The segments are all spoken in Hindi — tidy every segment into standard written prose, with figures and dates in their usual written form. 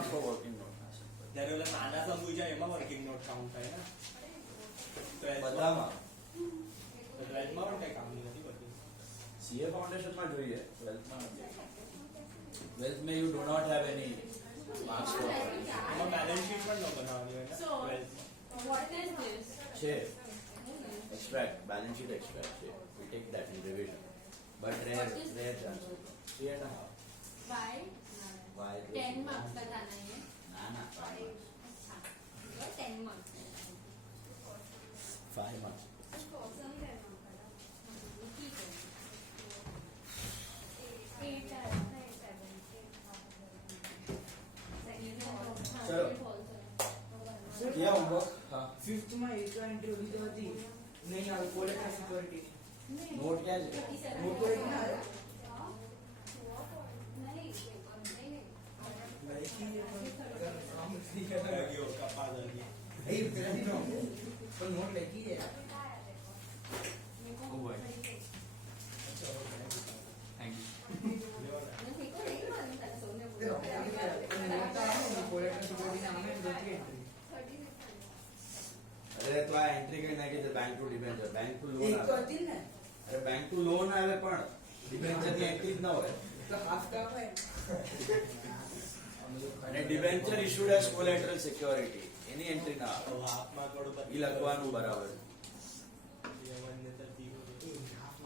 आपको वर्किंग नोट ના જ્યારે ઓલા નાના સમ પૂછ્યા એમાં વર્કિંગ નોટ કાઉન્ટ થાય ને બધામાં 12th માં પણ કઈ કામની નથી બધી સીએ ફાઉન્ડેશન માં જોઈએ 12th માં નથી 12th में you do not have any marks for એમાં બેલેન્સ શીટ પણ ન બનાવવાની હોય ને 12th What is this? छे extract balance sheet extract छे we take that in revision but rare chance 3.5 Why? why 10 marks बताना है ना ना 5 marks 10 marks 5 marks किया होमवर्क हाँ फिफ्थ में एक एंट्री होगी तो थी नहीं यार कोलेटरल सिक्योरिटी नोट क्या है नोट तो एक ना ગયો કપા દરમિયાન ए पहले ही नो पर नोट लेकी है ओ भाई थैंक यू कोलेटरल सिक्योरिटी नाम है दो की एंट्री अरे तो आ एंट्री कहीं ना कहीं bank to debenture bank to loan एक तो આવે હતી ને अरे बैंक टू लोन આવે પણ डिबेंचर ની એન્ટ્રી જ ન હોય तो हाफ का है અને debenture issued as collateral security એની એન્ટ્રી ના આવે હાથમાં થોડું ઈ લખવાનું બરાબર તો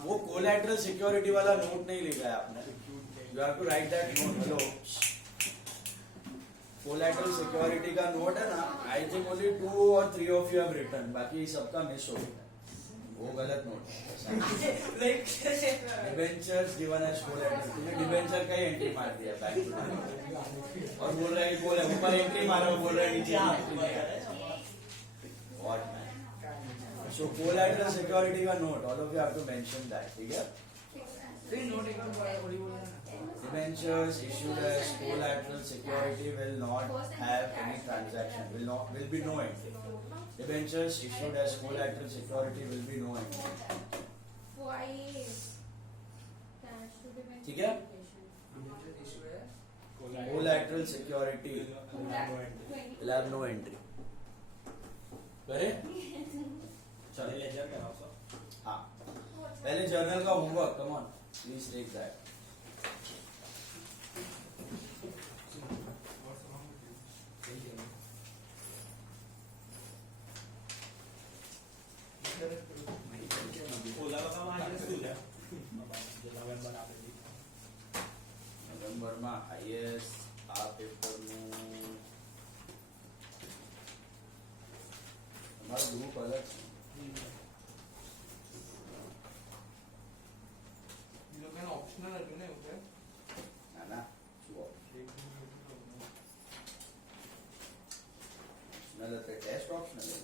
वो कोलेटरल सिक्योरिटी वाला नोट नहीं लिखा है आपने you have to write that note hello collateral security का नोट है ना आई थिंक ओनली 2 और 3 ऑफ यू हैव रिटन बाकी सबका मिस हो गया वो गलत नोट है डिबेंचर्स गिवन एज कोलेटरल तुमने डिबेंचर का ही एंट्री मार दिया बैंक और बोल रहे हैं बोल ऊपर एंट्री मारो बोल रहे हैं नीचे what man so collateral security का note all of you have to mention that ठीक है फिर नोट एक और बड़ा बड़ी बोल रहा है Debentures issued as collateral security will not have any transaction. Will be no entry. Debentures issued as collateral security will be no entry. Why? Cash to be ठीक है? इशू है Collateral security will have no entry. करे? ચલે લેજર કરાવશો हाँ. पहले जर्नल का homework. Come on, please take that. ઓલા લોકો માં આજે શું છે નવેમ્બર આપેલી નવેમ્બર માં આઈએસ આ પેપર નું તમારું ગ્રુપ અલગ છે ये लोग का ऑप्शनल है ना ऊपर ના ના શું ઓપ્શનલ એટલે ટેસ્ટ ઓપ્શનલ है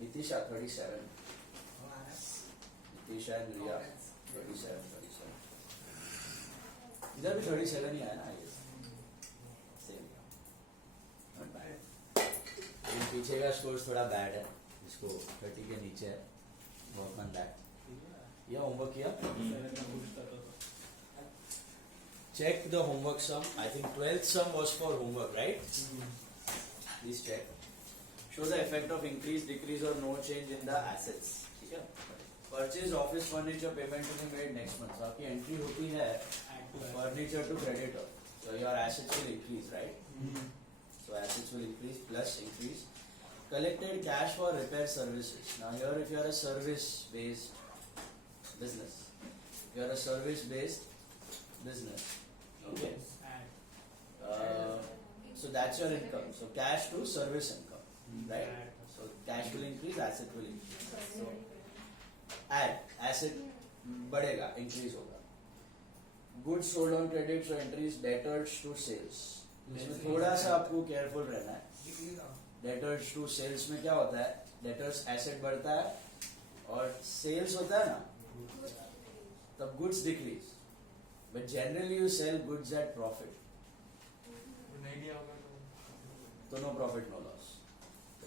नितिशा 37 नितिशा एंड रिया 37 इधर भी 37 ही आया ना ये सेम नॉट बैड लेकिन पीछे का स्कोर थोड़ा बैड है इसको 30 के नीचे है वर्क ऑन दैट ये होमवर्क किया check the homework sum I think 12th sum was for homework right please check show the effect of increase decrease or no change in the assets ठीक है purchase office furniture payment to be made next month so आपकी entry होती है furniture to creditor so your assets will increase right so assets will increase plus increase collected cash for repair services now here if you are a service based business you are a service based business okay so that's your income so cash to service income right so cash will increase asset will increase so add asset बढ़ेगा increase होगा goods sold on credit so entries debtors to sales इसमें थोड़ा सा आपको केयरफुल रहना है debtors to sales में क्या होता है debtors asset बढ़ता है और sales होता है ना तब goods decrease but generally you sell goods at profit नहीं दिया होगा तो नो प्रॉफिट नो लॉस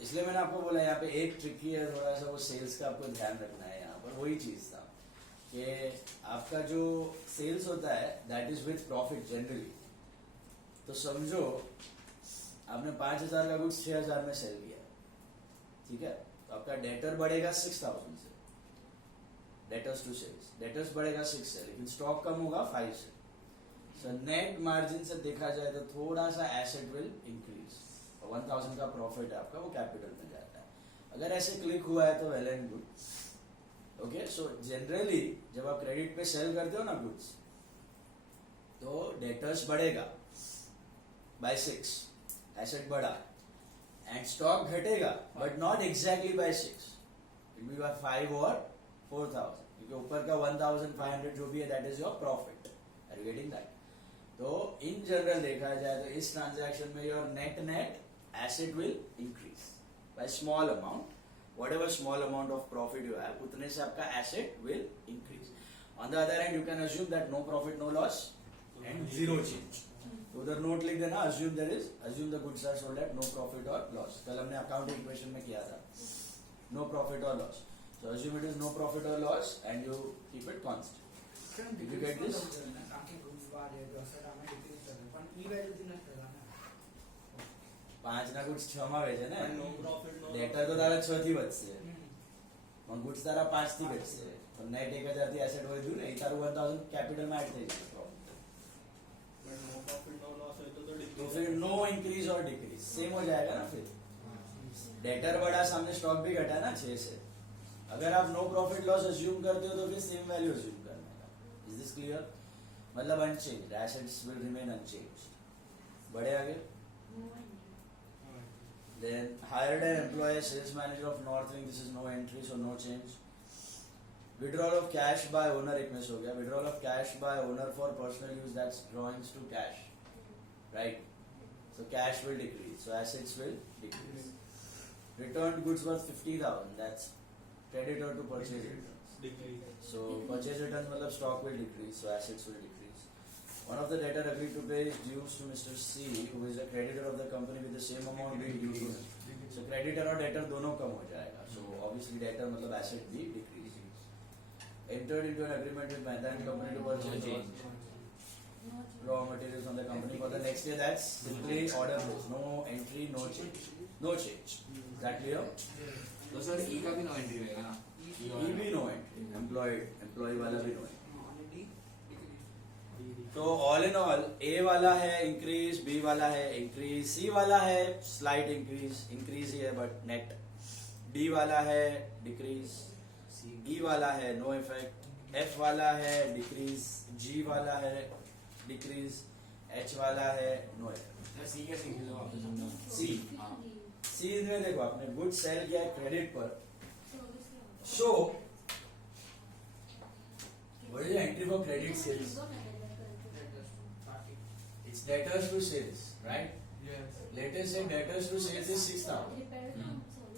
इसलिए मैंने आपको बोला यहाँ पे एक ट्रिकी है थोड़ा सा वो सेल्स का आपको ध्यान रखना है यहाँ पर वही चीज था कि आपका जो सेल्स होता है that is with profit generally. तो समझो आपने 5,000 का गुड्स 6,000 में सेल किया, ठीक है, तो आपका डेटर बढ़ेगा 6,000 से, डेटर्स टू सेल्स, डेटर्स बढ़ेगा 6 से, लेकिन स्टॉक कम होगा 5 से। सो नेट मार्जिन से देखा जाए तो थोड़ा सा एसेट विल इंक्रीज, 1,000 का प्रॉफिट है आपका, वो कैपिटल में जाता है। अगर ऐसे क्लिक हुआ है तो well and good. Okay, so generally जब आप क्रेडिट पे सेल करते हो ना गुड्स, तो डेटर्स बढ़ेगा बाय 6, एसेट बढ़ा, एंड स्टॉक घटेगा but not exactly by 6, it be by 5 और 4,000, क्योंकि ऊपर का 1,500 जो भी है that is your profit. Are you getting that? तो इन जनरल देखा जाए तो इस ट्रांजैक्शन में your net asset will increase by small amount, whatever small amount of profit you have, उतने से आपका asset will increase. On the other hand, you can assume that no profit, no loss, and zero change. तो उधर नोट लिख देना, assume the goods are sold at no profit or loss. कल हमने accounting equation में किया था, no profit or loss. So assume it is no profit or loss, and you keep it constant. Did you get this? પાંચ ના ગુડ્સ 6 માં વેચે ને, ડેટર તો તારા 6 થી વધશે, પણ ગુડ્સ તારા 5 થી વેચશે, તો નેટ 1,000 થી એસેટ વધ્યું ને, એ તારું 1,000 કેપિટલ માં એડ થઈ જશે प्रॉफिट। तो फिर नो इंक्रीज और डिक्रीज सेम हो जाएगा ना। फिर डेटर बढ़ा, सामने स्टॉक भी घटा ना 6 से, अगर आप नो प्रॉफिट लॉस अज्यूम करते हो तो फिर सेम वैल्यू अज्यूम करने का। Is this clear? मतलब unchange, assets will remain unchange. बढ़े आगे। Then hired an employee, sales manager of North Wing, this is no entry, so no change. Withdrawal of cash by owner, एक मिस हो गया, withdrawal of cash by owner for personal use, that's drawings to cash, right? So cash will decrease, so assets will decrease. Returned goods worth 50,000, that's creditor to purchase returns. So purchase returns मतलब stock will decrease, so assets will decrease. One of the debtor agreed to pay his dues to Mr. C, who is a creditor of the company with the same amount being due to him. So creditor और debtor दोनों कम हो जाएगा. So obviously debtor मतलब asset भी decrease. Entered into an agreement with Mehta and company to purchase raw materials from the company for the next year. That's simply order based. No entry, no change. No change. Is that clear? तो सर ई का भी नो एंट्री रहेगा ना? E भी no entry. Employee वाला भी no entry. तो ऑल इन ऑल ए वाला है इंक्रीज, बी वाला है इंक्रीज, सी वाला है स्लाइट इंक्रीज ही है बट नेट, डी वाला है डिक्रीज, ई वाला है नो इफेक्ट, एफ वाला है डिक्रीज, जी वाला है डिक्रीज, एच वाला है नो इफेक्ट। सी कैसे इंक्रीज होगा आपने समझा? सी में देखो आपने गुड सेल किया क्रेडिट पर, so what is entry for credit sales? It's debtors to sales, right? Yes. Latest say debtors to sales is 6,000.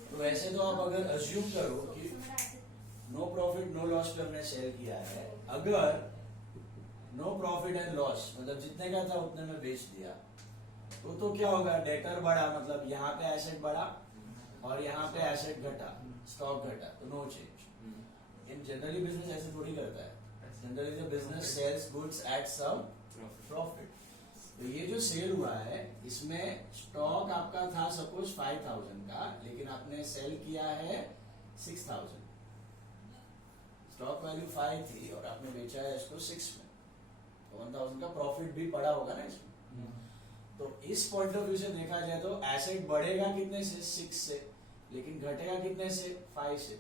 तो ऐसे तो आप अगर assume करो कि no profit no loss पे हमने सेल किया है, अगर no profit and loss मतलब जितने का था उतने में बेच दिया, तो क्या होगा? डेटर बढ़ा मतलब यहाँ पे एसेट बढ़ा और यहाँ पे एसेट घटा, स्टॉक घटा, तो no change. In generally business ऐसे थोड़ी करता है। Generally the business sells goods at some profit. तो ये जो सेल हुआ है इसमें स्टॉक आपका था सपोज 5,000 का, लेकिन आपने सेल किया है 6,000। स्टॉक वैल्यू 5 थी और आपने बेचा है इसको 6 में, तो 1,000 का प्रॉफिट भी पड़ा होगा ना इसमें। तो इस पॉइंट ऑफ व्यू से देखा जाए तो एसेट बढ़ेगा कितने से? 6 से, लेकिन घटेगा कितने से? 5 से,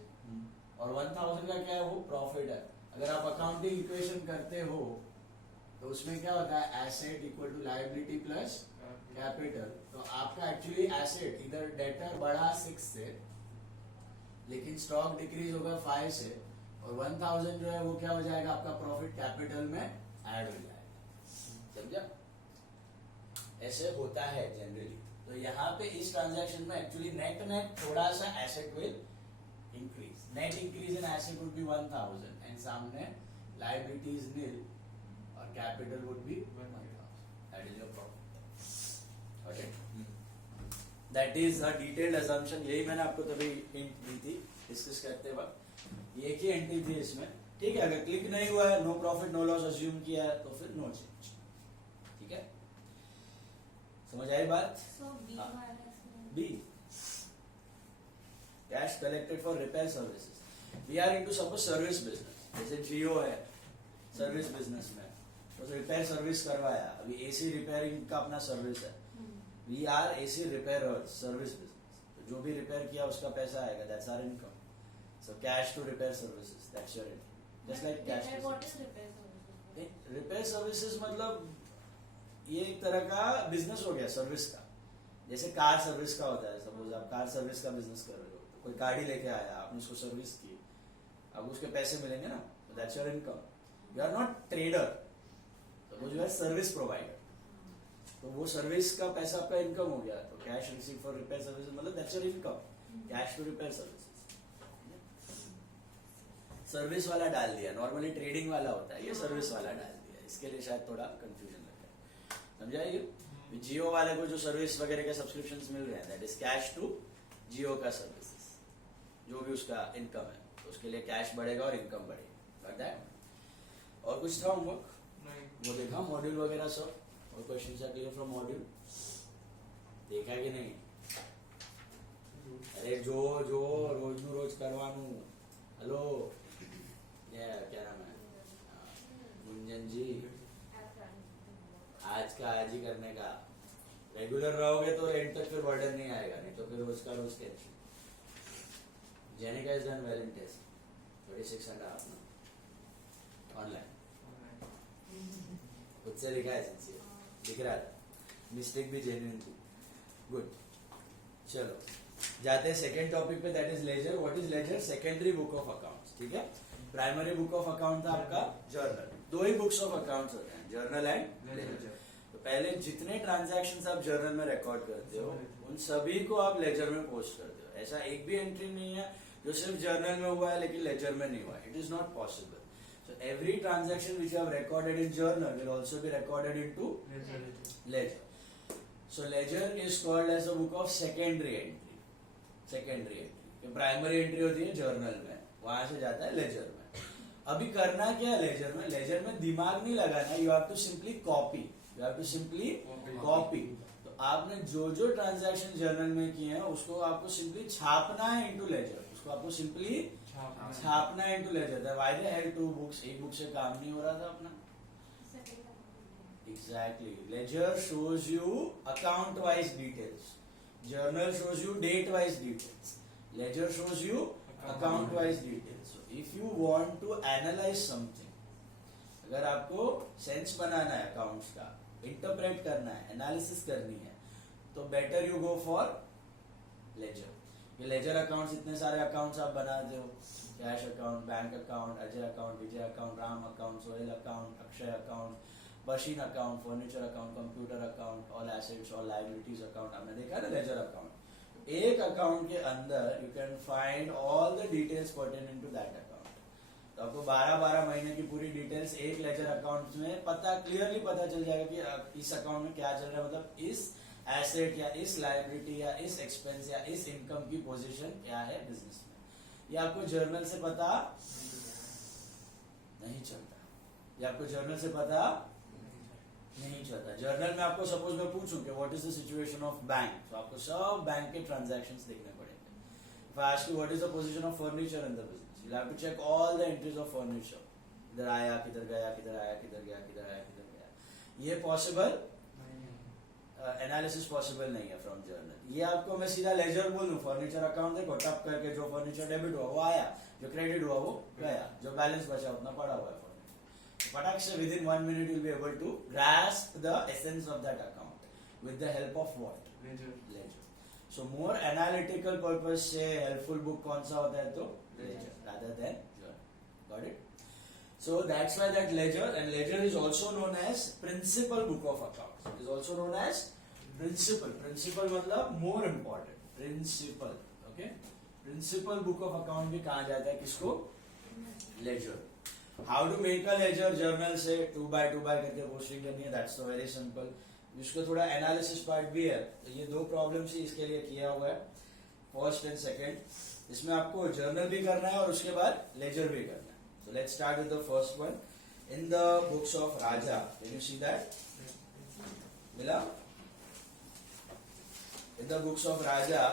और 1,000 का क्या है? वो प्रॉफिट है। अगर आप अकाउंटिंग इक्वेशन करते हो तो उसमें क्या होता है? Asset equal to liability plus capital. तो आपका एक्चुअली एसेट इधर डेटर बढ़ा 6 से, लेकिन स्टॉक डिक्रीज होगा 5 से, और 1,000 जो है वो क्या हो जाएगा? आपका प्रॉफिट कैपिटल में ऐड हो जाएगा। समझा? ऐसे होता है जनरली। तो यहाँ पे इस ट्रांजैक्शन में एक्चुअली नेट थोड़ा सा asset will increase. Net increase in asset would be 1,000 and सामने लायबिलिटी इज नील और capital would be 1,000। That is your profit. Okay, that is a detailed assumption. यही मैंने आपको तभी हिंट दी थी डिस्कस करते वक्त। एक ही एंट्री थी इसमें, ठीक है, अगर क्लिक नहीं हुआ है, no profit no loss assume किया है, तो फिर नो चेंज। ठीक है, समझ आई बात? So B हाँ। वाला इसमें- B, cash collected for repair services. We are into suppose service business, जैसे जियो है सर्विस बिजनेस में, तो रिपेयर सर्विस करवाया, अभी एसी रिपेयरिंग का अपना सर्विस है, we are AC repair service business, तो जो भी रिपेयर किया उसका पैसा आएगा, that's our income. So cash to repair services, that's your income, just like cash Repair, what is repair services? Repair services मतलब ये एक तरह का बिजनेस हो गया सर्विस का, जैसे कार सर्विस का होता है। सपोज आप कार सर्विस का बिजनेस कर रहे हो, तो कोई गाड़ी लेके आया, आपने उसको सर्विस की, अब उसके पैसे मिलेंगे ना, that's your income. You are not trader, suppose you are service provider, तो वो सर्विस का पैसा आपका इनकम हो गया, तो cash receive for repair services मतलब that's your income, cash to repair services. Service वाला डाल दिया, नॉर्मली ट्रेडिंग वाला होता है, ये सर्विस वाला डाल दिया, इसके लिए शायद थोड़ा कंफ्यूजन लग रहा है। समझाइए, जियो वाले को जो सर्विस वगैरह के सब्सक्रिप्शंस मिल रहे हैं, दैट इज कैश टू जियो का सर्विसेज, जो भी उसका इनकम है, तो उसके लिए कैश बढ़ेगा और इनकम बढ़ेगी। बट दैट और कुछ था होमवर्क वो देखा, मॉड्यूल वगैरह सब, और question are clear from module, देखा कि नहीं? अरे जो जो रोज नु रोज करवानू, हेलो ये क्या नाम है, गुंजन जी, आज का आज ही करने का, रेगुलर रहोगे तो एंड तक फिर बर्डन नहीं आएगा, नहीं तो फिर रोज का रोज tension. Jenica is done well in test 36.5 online, खुद से लिखा है, सिंसियर दिख रहा था, मिस्टेक भी जेन्युइन थी, गुड। चलो जाते हैं सेकेंड टॉपिक पे, that is ledger. What is ledger? Secondary book of accounts. ठीक है, प्राइमरी बुक ऑफ अकाउंट था आपका जर्नल, दो ही बुक्स ऑफ अकाउंट्स होते हैं, जर्नल एंड लेजर। तो पहले जितने ट्रांजैक्शंस आप जर्नल में रिकॉर्ड करते हो, उन सभी को आप लेजर में पोस्ट करते हो। ऐसा एक भी एंट्री नहीं है जो सिर्फ जर्नल में हुआ है लेकिन लेजर में नहीं हुआ, it is not possible. So every transaction which you have recorded in journal will also be recorded into ledger. So ledger is called as a book of secondary entry. Secondary entry. Primary entry होती है जर्नल में, वहां से जाता है लेजर में। अभी करना क्या है लेजर में? लेजर में दिमाग नहीं लगाना, you have to simply copy, you have to simply copy. तो आपने जो जो ट्रांजैक्शन जर्नल में किए हैं उसको आपको सिंपली छापना है इनटू लेजर, उसको आपको सिंपली छापना है into ledger. Why they had to books? एक बुक से काम नहीं हो रहा था अपना। Exactly. Ledger shows you account-wise details. Journal shows you date-wise details. Ledger shows you account-wise details. So if you want to analyze something, अगर आपको सेंस बनाना है अकाउंट्स का, इंटरप्रेट करना है, एनालिसिस करनी है, तो better you go for ledger. ये लेजर अकाउंट्स, इतने सारे अकाउंट्स आप बनाते हो, cash account, bank account, Ajay account, Vijay account, Ram account, Sohail account, Akshay account, machine account, furniture account, computer account, all assets और लायबिलिटीज अकाउंट, आपने देखा ना लेजर अकाउंट। एक अकाउंट के अंदर you can find all the details pertaining to that account. तो आपको 12-12 महीने की पूरी डिटेल्स एक लेजर अकाउंट में क्लियरली पता चल जाएगा कि इस अकाउंट में क्या चल रहा है, मतलब इस एसेट या इस लायबिलिटी या इस एक्सपेंस या इस इनकम की पोजीशन क्या है बिजनेस में। ये आपको जर्नल से पता नहीं चलता, ये आपको जर्नल से पता नहीं चलता। जर्नल में आपको सपोज मैं पूछूं कि what is the situation of bank, तो आपको सब बैंक के ट्रांजैक्शंस देखने पड़ेंगे। If I ask you what is the position of furniture in the business, you have to check all the entries of furniture, इधर आया, किधर गया, किधर आया, किधर गया, किधर आया, किधर गया। ये पॉसिबल एनालिसिस पॉसिबल नहीं है फ्रॉम जर्नल। ये आपको मैं सीधा लेजर बोलूं, फर्नीचर अकाउंट देखो, टप करके जो फर्नीचर डेबिट हुआ वो आया, जो क्रेडिट हुआ वो गया, जो बैलेंस बचा उतना पड़ा हुआ है। फटाक से within 1 minute you'll be able to grasp the essence of that account with the help of what? Ledger. So more analytical purpose से helpful book कौन सा होता है? तो ledger rather than journal. Got it? So that's why that ledger, and ledger is also known as principal book of accounts. It is also known as principal. Principal मतलब more important. Principal. Okay? Principal book of account भी कहाँ जाता है किसको? Ledger. How to make a ledger? Journal से 2x2 करके पोस्टिंग करनी है, दैट्स तो वेरी सिंपल। इसको थोड़ा एनालिसिस पार्ट भी है, तो ये दो प्रॉब्लम्स ही इसके लिए किया हुआ है, फर्स्ट एंड सेकंड। इसमें आपको जर्नल भी करना है और उसके बाद लेजर भी करना है। So let's start with the first one. In the books of Raja, can you see that? मिला? In the books of Raja,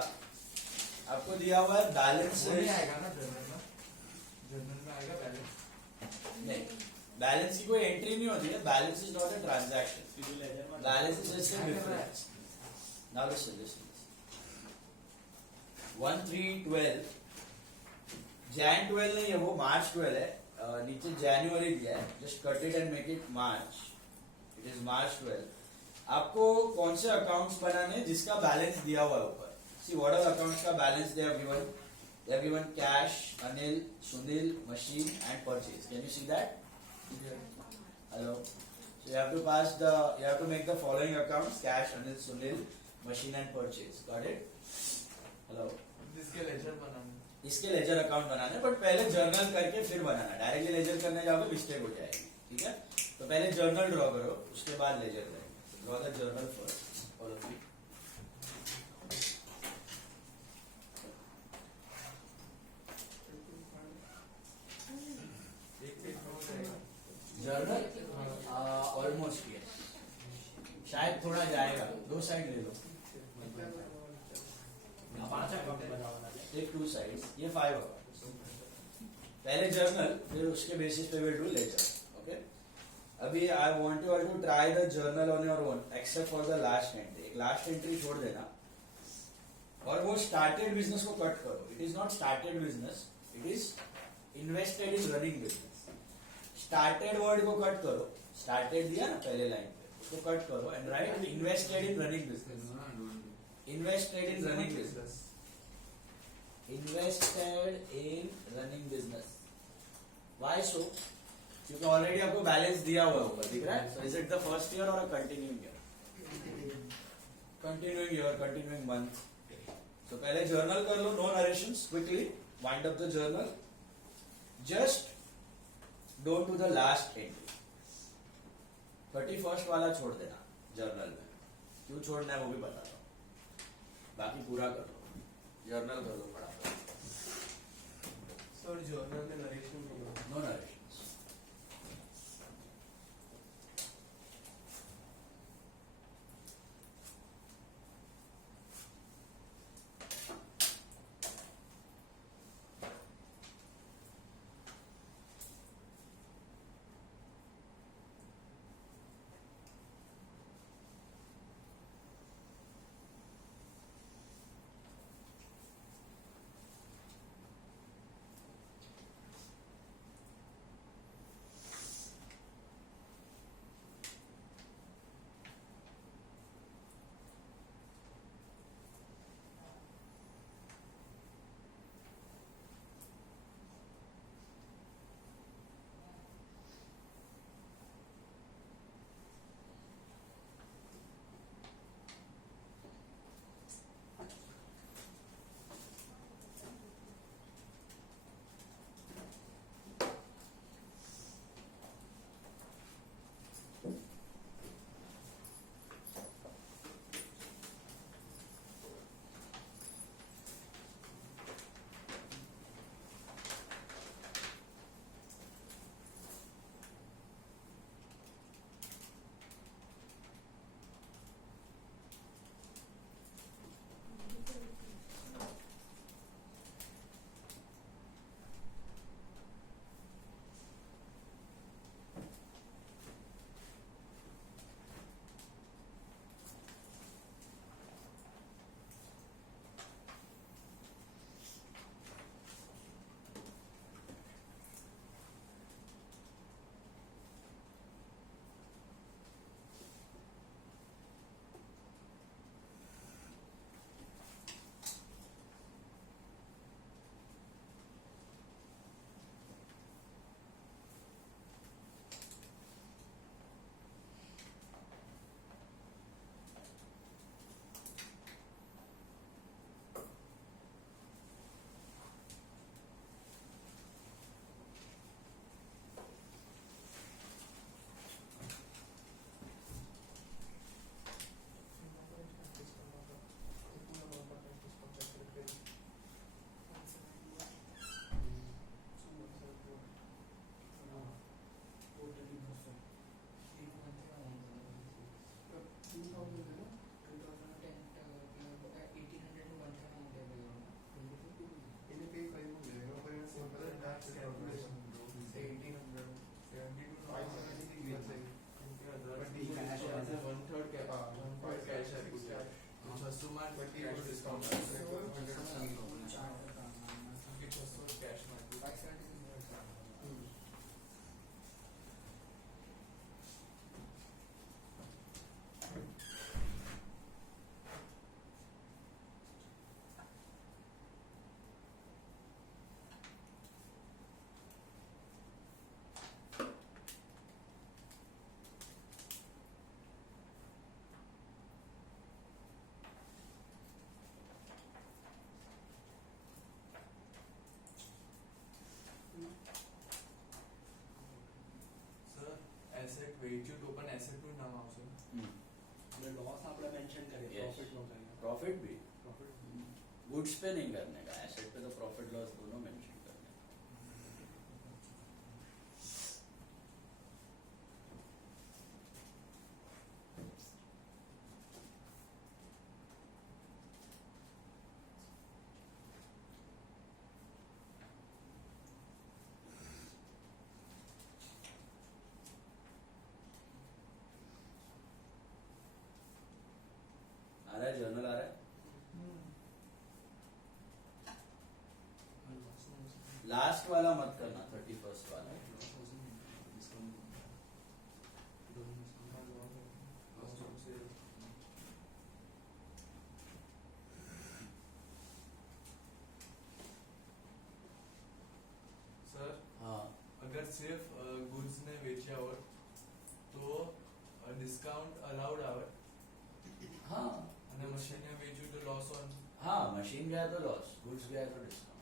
आपको दिया हुआ है बैलेंस वो नहीं आएगा ना जर्नल में आएगा बैलेंस नहीं, बैलेंस की कोई एंट्री नहीं होती है. Balance is not a transaction. Balance is just a difference. Now listen. 1/3/12 Jan 12 नहीं है, वो March 12 है. नीचे January दिया है. Just cut it and make it March. It is March 12. आपको कौन से अकाउंट्स बनाने हैं जिसका बैलेंस दिया हुआ है ऊपर. सी व्हाट आर अकाउंट्स का balance they have given. They have given cash, Anil, Sunil, machine and purchase. Can you see that? Hello. So you have to make the following accounts: cash, Anil, Sunil, machine and purchase. Got it? Hello. इसके लेजर बनाना इसके लेजर अकाउंट बनाना है, बट पहले जर्नल करके फिर बनाना. डायरेक्टली लेजर करने जाओगे मिस्टेक हो जाएगी. ठीक है, तो पहले जर्नल ड्रॉ करो, उसके बाद लेजर करेंगे. Draw the journal first. All of you. एक पेज में हो जाएगा जर्नल ऑलमोस्ट ये शायद थोड़ा जाएगा. 2 साइड ले लो. पांच अकाउंट बनाना टेक 2 साइड्स. ये 5 होगा. पहले जर्नल, फिर उसके बेसिस पे विल डू लेजर. ओके, अभी I want you all to try the journal on your own except for the last entry. एक लास्ट एंट्री छोड़ देना और वो स्टार्टेड बिजनेस को कट करो. It is not started business, it is invested in running business. Started word को कट करो. स्टार्टेड दिया ना पहले लाइन पे, उसको कट करो and write invested in running business. Invested in running business. Invested in running business. Y सो? क्योंकि ऑलरेडी आपको बैलेंस दिया हुआ है ऊपर, दिख रहा है. So is it the first year or continuing year? Continuing year, continuing month. So पहले जर्नल कर लो. No narrations, quickly wind up the journal. Just don't do the last entry. 31st वाला छोड़ देना जर्नल में. क्यों छोड़ना है वो भी बताता हूं. बाकी पूरा कर लो. जर्नल कर लो फटाफट. सर जर्नल में नरेशन नहीं होगा नो नरेशंस. વેચ્યું તો પણ એસેટ નું નામ આવશે ને? એટલે loss આપણે mention કરીએ, Yes. profit નો કરીએ. प्रॉफिट भी Profit. गुड्स पे नहीं करने का, एसेट पे तो प्रॉफिट लॉस दोनों मेंशन करने का. आ रहा है जर्नल आ रहा है. लास्ट वाला मत करना, 31st वाला. સર हाँ અગર સિર્ફ ગુડ્સ ને વેચ્યા હોય તો ડિસ્કાઉન્ટ અલાઉડ આવે हाँ અને મશીન ને વેચ્યું તો લોસ ઓન हाँ, मशीन गया तो लॉस, गुड्स गया तो डिस्काउंट.